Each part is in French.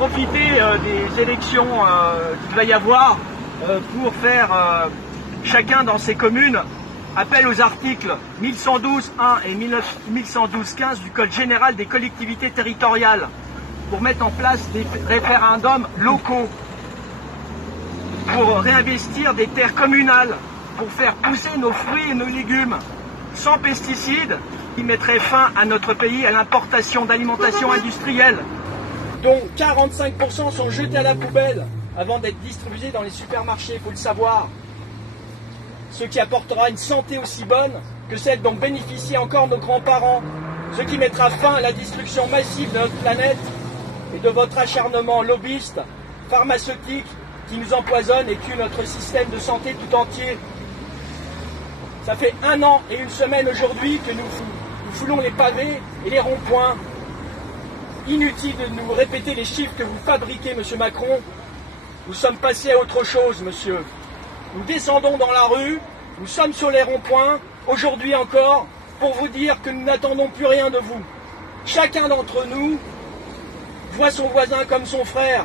profiter des élections qu'il va y avoir pour faire chacun dans ses communes appel aux articles 1112.1 et 1112.15 du Code général des collectivités territoriales pour mettre en place des référendums locaux, pour réinvestir des terres communales, pour faire pousser nos fruits et nos légumes sans pesticides, qui mettrait fin à notre pays à l'importation d'alimentation industrielle, dont 45% sont jetés à la poubelle avant d'être distribués dans les supermarchés, il faut le savoir. Ce qui apportera une santé aussi bonne que celle dont bénéficient encore nos grands-parents, ce qui mettra fin à la destruction massive de notre planète et de votre acharnement lobbyiste, pharmaceutique, qui nous empoisonne et tue notre système de santé tout entier. Ça fait 1 an et 1 semaine aujourd'hui que nous foulons les pavés et les ronds-points. Inutile de nous répéter les chiffres que vous fabriquez, monsieur Macron. Nous sommes passés à autre chose, monsieur. Nous descendons dans la rue, nous sommes sur les ronds-points, aujourd'hui encore, pour vous dire que nous n'attendons plus rien de vous. Chacun d'entre nous voit son voisin comme son frère.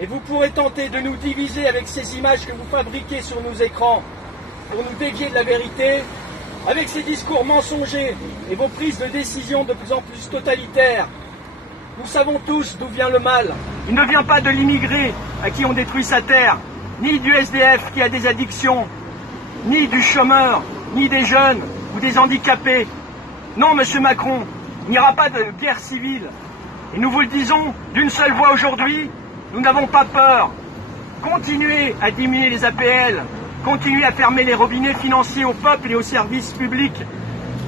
Et vous pourrez tenter de nous diviser avec ces images que vous fabriquez sur nos écrans pour nous dévier de la vérité, avec ces discours mensongers et vos prises de décision de plus en plus totalitaires. Nous savons tous d'où vient le mal. Il ne vient pas de l'immigré à qui on détruit sa terre, ni du SDF qui a des addictions, ni du chômeur, ni des jeunes ou des handicapés. Non, monsieur Macron, il n'y aura pas de guerre civile. Et nous vous le disons d'une seule voix aujourd'hui, nous n'avons pas peur. Continuez à diminuer les APL, continuez à fermer les robinets financiers au peuple et aux services publics.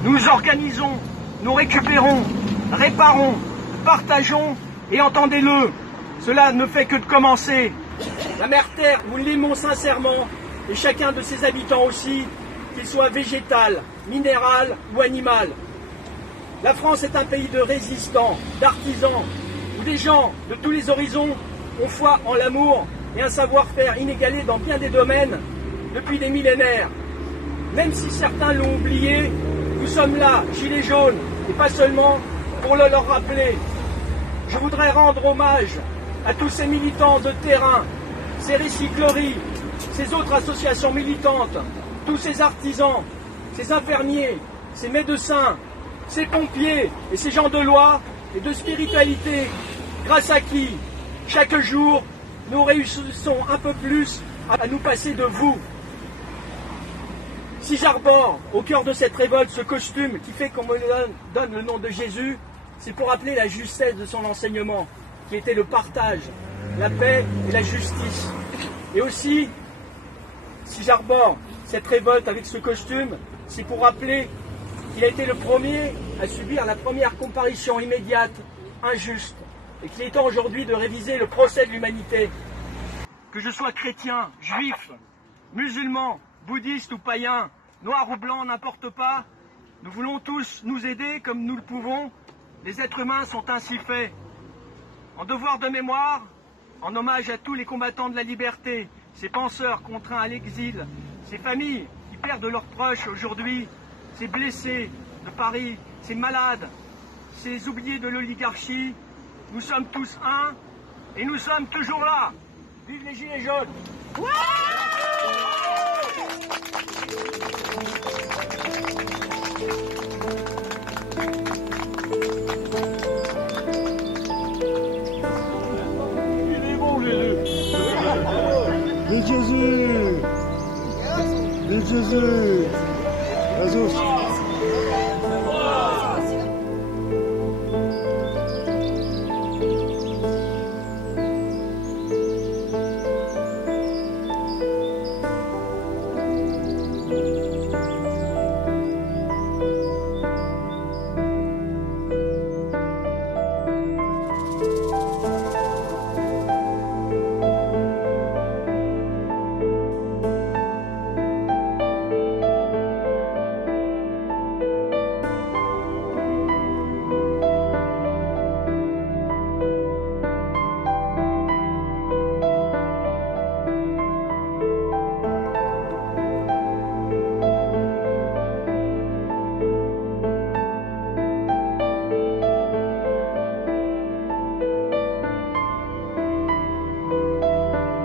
Nous organisons, nous récupérons, réparons, partageons et entendez-le. Cela ne fait que de commencer. La mère Terre, nous l'aimons sincèrement, et chacun de ses habitants aussi, qu'il soit végétal, minéral ou animal. La France est un pays de résistants, d'artisans, où des gens de tous les horizons ont foi en l'amour et un savoir-faire inégalé dans bien des domaines depuis des millénaires. Même si certains l'ont oublié, nous sommes là, gilets jaunes, et pas seulement pour le leur rappeler. Je voudrais rendre hommage à tous ces militants de terrain, ces recycleries, ces autres associations militantes, tous ces artisans, ces infirmiers, ces médecins, ces pompiers et ces gens de loi et de spiritualité, grâce à qui, chaque jour, nous réussissons un peu plus à nous passer de vous. Si j'arbore au cœur de cette révolte ce costume qui fait qu'on me donne le nom de Jésus, c'est pour rappeler la justesse de son enseignement, qui était le partage, la paix et la justice. Et aussi, si j'arbore cette révolte avec ce costume, c'est pour rappeler qu'il a été le premier à subir la première comparution immédiate, injuste, et qu'il est temps aujourd'hui de réviser le procès de l'humanité. Que je sois chrétien, juif, musulman, bouddhiste ou païen, noir ou blanc, n'importe pas, nous voulons tous nous aider comme nous le pouvons. Les êtres humains sont ainsi faits. En devoir de mémoire, en hommage à tous les combattants de la liberté, ces penseurs contraints à l'exil, ces familles qui perdent leurs proches aujourd'hui, ces blessés de Paris, ces malades, ces oubliés de l'oligarchie, nous sommes tous un et nous sommes toujours là. Vive les Gilets jaunes! Ouais! Il est bon, Jésus! Vive Jésus! Vive Jésus! Jésus!